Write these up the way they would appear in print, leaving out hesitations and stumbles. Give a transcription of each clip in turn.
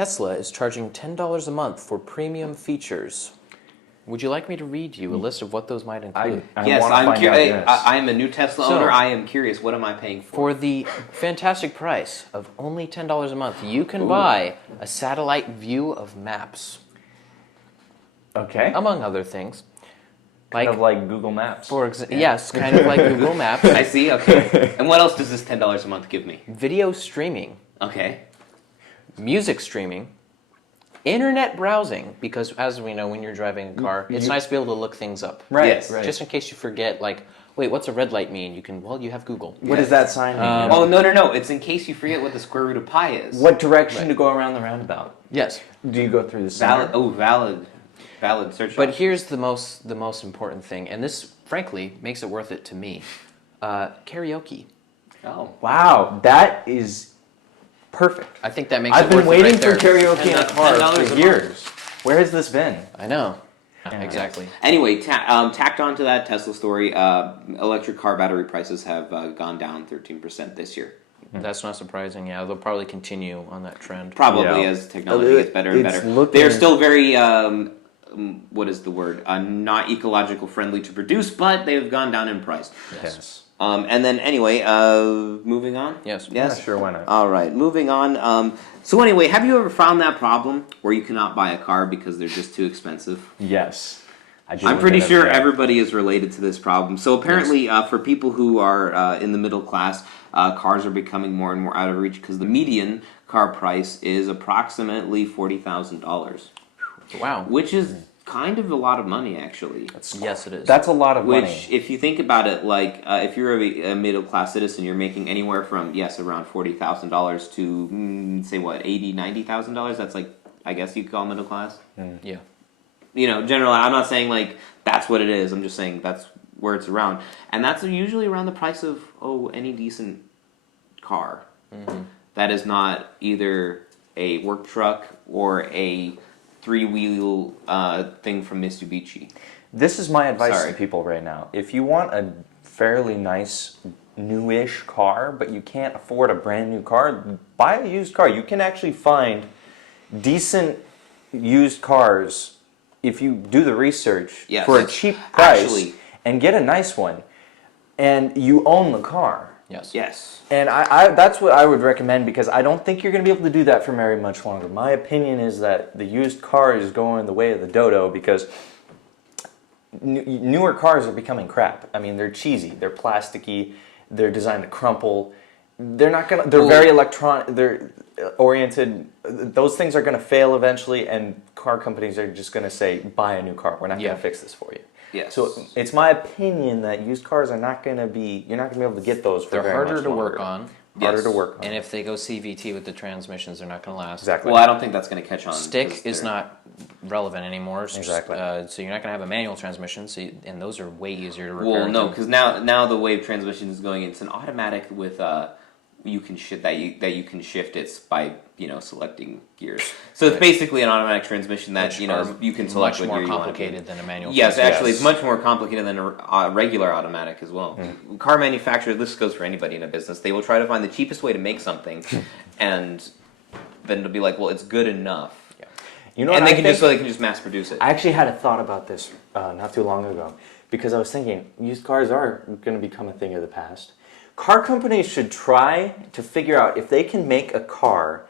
Tesla is charging $10 a month for premium features. Would you like me to read you a list of what those might include? Yes, I'm curious. I am a new Tesla owner. I am curious. What am I paying for? For the fantastic price of only $10 a month, you can buy a satellite view of maps. Okay. Among other things. Kind of like Google Maps. Yes, kind of like Google Maps. I see, okay. And what else does this $10 a month give me? Video streaming. Okay. Music streaming. Internet browsing, because as we know, when you're driving a car, it's nice to be able to look things up. Right, yes. right. Just in case you forget, wait, what's a red light mean? You have Google. What does that sign mean? Oh, no. It's in case you forget what the square root of pi is. What direction to go around the roundabout? Yes. Do you go through the center? Valid search. But here's the most important thing, and this, frankly, makes it worth it to me. Karaoke. Oh. Wow, that is perfect. I think that makes I've it been worth it waiting right for there. karaoke in a car $10 for a years. Where has this been? I know. Exactly. Anyway, tacked on to that Tesla story, electric car battery prices have gone down 13% this year. That's not surprising. Yeah, they'll probably continue on that trend. Probably as technology gets better and better. They're still very, what is the word? Not ecological friendly to produce, but they've gone down in price. Yes. And then anyway, moving on? Yes. Yes? Yeah, sure, why not? All right, moving on. So anyway, have you ever found that problem where you cannot buy a car because they're just too expensive? Yes. I'm pretty sure everybody is related to this problem. So apparently, for people who are in the middle class, cars are becoming more and more out of reach because the median car price is approximately $40,000. Wow. Which is kind of a lot of money, actually. Yes, it is. That's a lot of money. Which, if you think about it, if you're a middle-class citizen, you're making anywhere from, around $40,000 to, say what, $80,000, $90,000? That's I guess you could call middle class? Yeah. Generally, I'm not saying, that's what it is. I'm just saying that's where it's around. And that's usually around the price of, any decent car. Mm-hmm. That is not either a work truck or a three-wheel thing from Mitsubishi. This is my advice to people right now. If you want a fairly nice, newish car, but you can't afford a brand new car, buy a used car. You can actually find decent used cars if you do the research for a cheap price and get a nice one, and you own the car. Yes. And I that's what I would recommend, because I don't think you're going to be able to do that for very much longer. My opinion is that the used car is going the way of the dodo, because newer cars are becoming crap. I mean, they're cheesy, they're plasticky, they're designed to crumple. They're very electronic, they're oriented. Those things are going to fail eventually, and car companies are just going to say, buy a new car. We're not going to fix this for you. Yes. So it's my opinion that used cars are not going to be, you're not going to be able to get those for They're very harder much to longer. work on. Harder to work on. And if they go CVT with the transmissions, they're not going to last. Exactly. Well, I don't think that's going to catch on. Stick is not relevant anymore. Exactly. So you're not going to have a manual transmission, and those are way easier to repair. Well, no, because now the way transmission is going, it's an automatic with you can shift that you can shift it by selecting gears. So it's basically an automatic transmission that you can select much what more gear you want. complicated than a manual. Yes, actually, it's much more complicated than a regular automatic as well. Car manufacturers, this goes for anybody in a business, they will try to find the cheapest way to make something, and then it'll be like, well, it's good enough. Yeah. And they can just mass produce it. I actually had a thought about this not too long ago, because I was thinking used cars are going to become a thing of the past. Car companies should try to figure out if they can make a car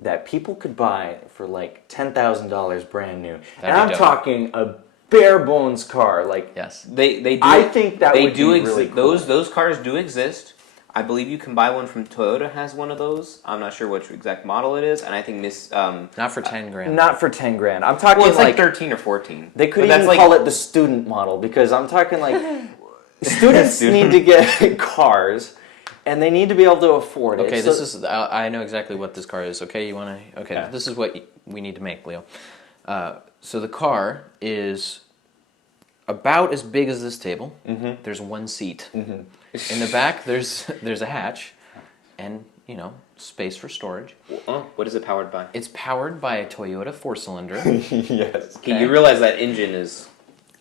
that people could buy for $10,000 brand new. And I'm talking a bare bones car. Yes, they do. I think that would be really cool. Those cars do exist. I believe you can buy one from Toyota. Has one of those. I'm not sure which exact model it is, and I think not for $10,000. Not for $10,000. I'm talking it's like 13 or 14. They could even call it the student model, because I'm talking students need to get cars, and they need to be able to afford it. Okay, I know exactly what this car is. Okay, this is what we need to make, Leo. So the car is about as big as this table. Mm-hmm. There's one seat. Mm-hmm. In the back, there's a hatch, and space for storage. What is it powered by? It's powered by a Toyota 4-cylinder. Yes. Okay, you realize that engine is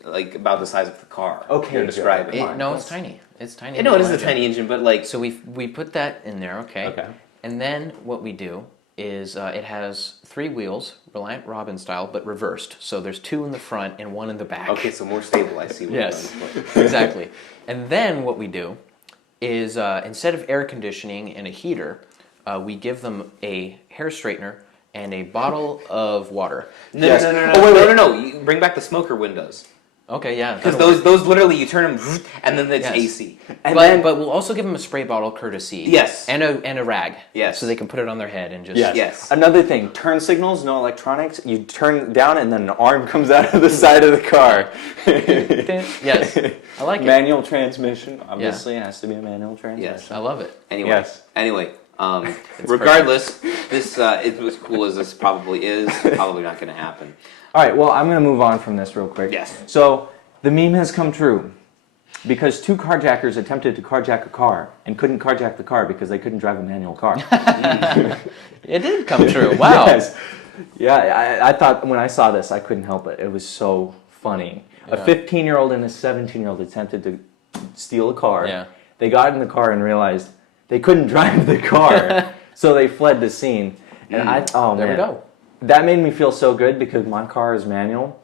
about the size of the car. Okay, you're describing. It's tiny. It's tiny. No, it is a tiny engine, but So we put that in there, okay? Okay. And then what we do is it has 3 wheels, Reliant Robin style, but reversed. So there's 2 in the front and 1 in the back. Okay, so more stable. I see. What Yes, exactly. And then what we do is instead of air conditioning and a heater, we give them a hair straightener and a bottle of water. No, no. You bring back the smoker windows. Okay, yeah. Because those literally, you turn them and then it's AC. But we'll also give them a spray bottle courtesy. Yes. And a rag. Yes. So they can put it on their head and just... Yes. Another thing, turn signals, no electronics. You turn down and then an arm comes out of the side of the car. Yes. I like it. Manual transmission, obviously, it has to be a manual transmission. Yes, I love it. Anyway, regardless, this it was cool as this probably is. Probably not going to happen. All right, well, I'm going to move on from this real quick. Yes. So, the meme has come true. Because 2 carjackers attempted to carjack a car and couldn't carjack the car because they couldn't drive a manual car. It did come true. Wow. Yes. Yeah, I thought when I saw this, I couldn't help it. It was so funny. Yeah. A 15-year-old and a 17-year-old attempted to steal a car. Yeah. They got in the car and realized they couldn't drive the car, so they fled the scene. And there we go. That made me feel so good because my car is manual,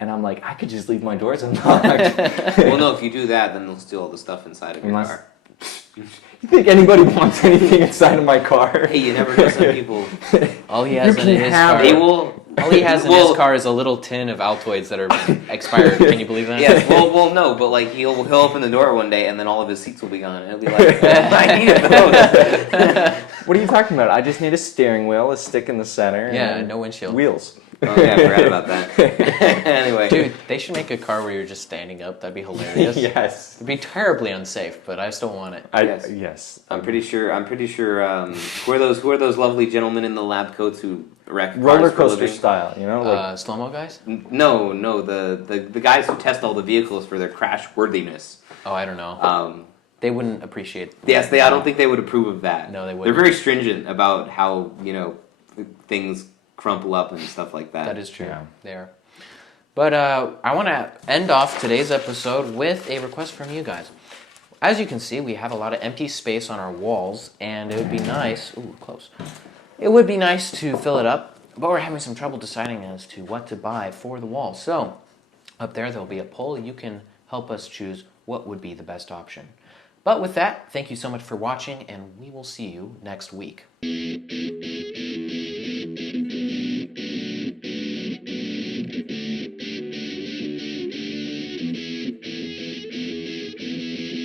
and I'm like, I could just leave my doors unlocked. Well, no, if you do that, then they'll steal all the stuff inside of your car. You think anybody wants anything inside of my car? Hey, you never know some people. All he has in his car. They will. All he has in his car is a little tin of Altoids that are expired. Can you believe that? Yes. Well, no, but like he'll open the door one day and then all of his seats will be gone, and he'll be like, I needed those. What are you talking about? I just need a steering wheel, a stick in the center, and no windshield. Wheels. Oh yeah, I forgot about that. Anyway, dude, they should make a car where you're just standing up. That'd be hilarious. Yes, it'd be terribly unsafe, but I still want it. Yes. I'm pretty sure. Who are those lovely gentlemen in the lab coats who wreck cars roller for a coaster living? style? You know, like slow-mo guys. No, the guys who test all the vehicles for their crash worthiness. Oh, I don't know. They wouldn't appreciate. Yes, I don't think they would approve of that. No, they wouldn't. They're very stringent about how things crumple up and stuff like that. That is true. Yeah. They are. But I want to end off today's episode with a request from you guys. As you can see, we have a lot of empty space on our walls, and it would be nice. Ooh, close. It would be nice to fill it up, but we're having some trouble deciding as to what to buy for the wall. So, up there'll be a poll. You can help us choose what would be the best option. But with that, thank you so much for watching, and we will see you next week.